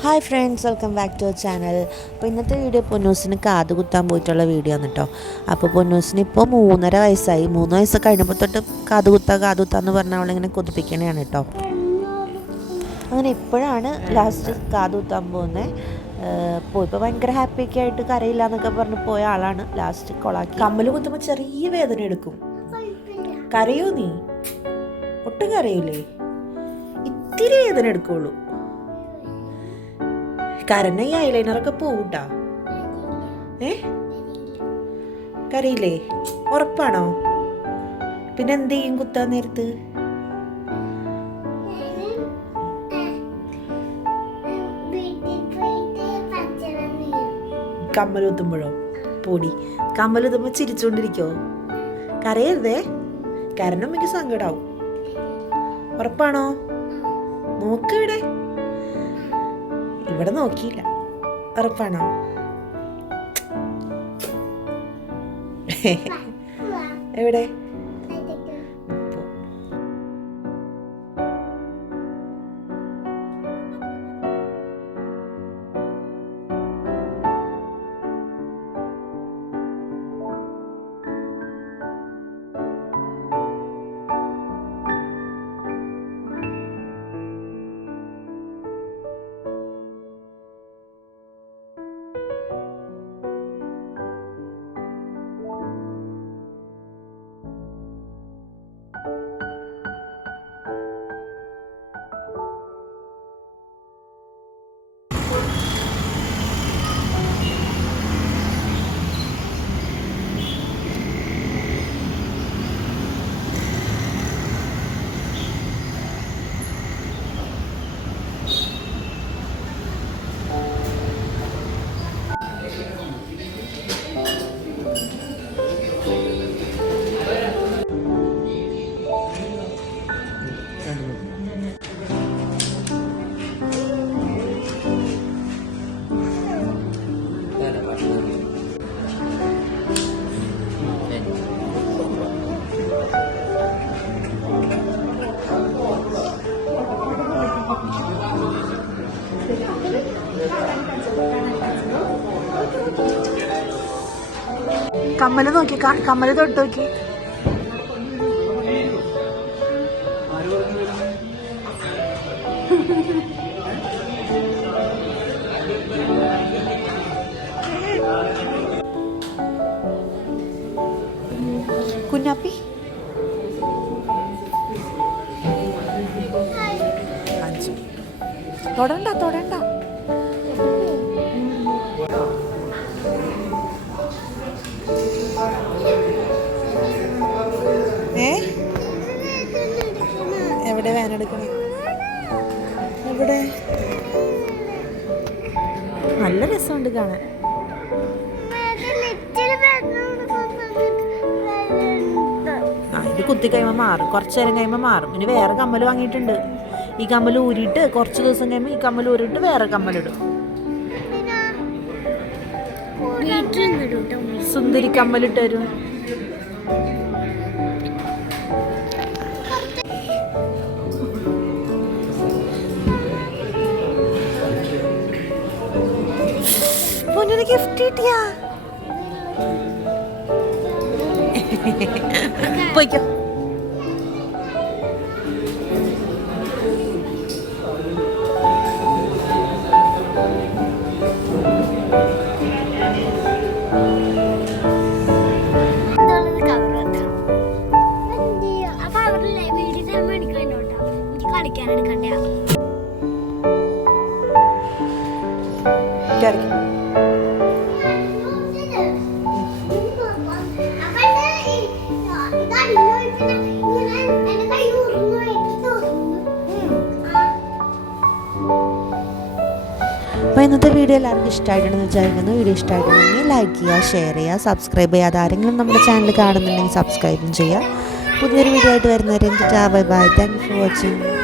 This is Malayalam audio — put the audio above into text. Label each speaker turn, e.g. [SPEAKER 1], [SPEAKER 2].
[SPEAKER 1] Hi friends welcome back to our channel അപ്പോൾ ഇന്നത്തെ വീഡിയോ പൊന്നൂസിന് കാത് കുത്താൻ പോയിട്ടുള്ള വീഡിയോ ആണ് കേട്ടോ അപ്പോൾ പൊന്നൂസിന് ഇപ്പോൾ മൂന്നര വയസ്സായി. മൂന്ന് വയസ്സ് കഴിഞ്ഞപ്പോൾ തൊട്ട് കാത് കുത്താ കാത് കുത്താന്ന് പറഞ്ഞാൽ അവളിങ്ങനെ കൊതിപ്പിക്കണതാണ് കേട്ടോ അങ്ങനെ ഇപ്പോഴാണ് ലാസ്റ്റ് കാത് കുത്താൻ പോകുന്നത് പോയപ്പോൾ ഭയങ്കര ഹാപ്പിയൊക്കെ ആയിട്ട് കരയില്ല എന്നൊക്കെ പറഞ്ഞ് പോയ ആളാണ്. ലാസ്റ്റ് കൊളാക്കി കമ്മൽ കുത്തുമ്പോൾ ചെറിയ വേദന എടുക്കും. കരയോ നീ? ഒട്ടും കരയൂലേ ഇത്തിരി വേദന എടുക്കുള്ളൂ. കരഞ്ഞ ഈ ഐലൈനറൊക്കെ പോകൂട്ടോ ഏ? കറിയില്ലേ ഉറപ്പാണോ? പിന്നെ എന്ത് ചെയ്യും കുത്താൻ നേരത്ത്? കമ്മൽ കുത്തുമ്പോഴോ പൊടി. കമ്മൽ കുത്തുമ്പോൾ ചിരിച്ചുകൊണ്ടിരിക്കോ കരയരുതേ. കരണം എനിക്ക് സങ്കടാവും. ഉറപ്പാണോ? നോക്ക് ഇവിടെ നോക്കിയില്ല. ഉറപ്പാണോ? എവിടെ? കമ്മൽ നോക്കി കമ്മൽ തൊട്ട് നോക്കി. കുഞ്ഞാപ്പി. തൊടണ്ട തൊടണ്ട. എവിടെ ഇവിടെ എവിടെ നല്ല രസമുണ്ട് കാണാൻ. ആ ഇത് കുത്തി കഴിയുമ്പോൾ മാറും. കുറച്ച് നേരം കഴിയുമ്പോൾ മാറും. ഇനി വേറെ കമ്മൽ വാങ്ങിയിട്ടുണ്ട്. ഈ കമ്മൽ ഊരിയിട്ട് കുറച്ച് ദിവസം കഴിയുമ്പോൾ ഈ കമ്മൽ ഊരിയിട്ട് വേറെ കമ്മലിടും. സുന്ദരി കമ്മലിട്ട് തരും. പൊന്നിന് ഗിഫ്റ്റ് കിട്ടിയാ? പോയിക്കോ.
[SPEAKER 2] കളിക്കാൻ എടുക്കണ്ടേ
[SPEAKER 1] അപ്പോൾ ഇന്നത്തെ വീഡിയോ എല്ലാവർക്കും ഇഷ്ടമായിട്ടുണ്ടെന്ന് വിചാരിക്കുന്നു. വീഡിയോ ഇഷ്ടമായിട്ടുണ്ടെങ്കിൽ ലൈക്ക് ചെയ്യുക ഷെയർ ചെയ്യുക സബ്സ്ക്രൈബ് ചെയ്യുക അതാരെങ്കിലും നമ്മുടെ ചാനൽ കാണുന്നുണ്ടെങ്കിൽ സബ്സ്ക്രൈബും ചെയ്യുക പുതിയൊരു വീഡിയോ ആയിട്ട് വരുന്നവരെ bye bye thank for watching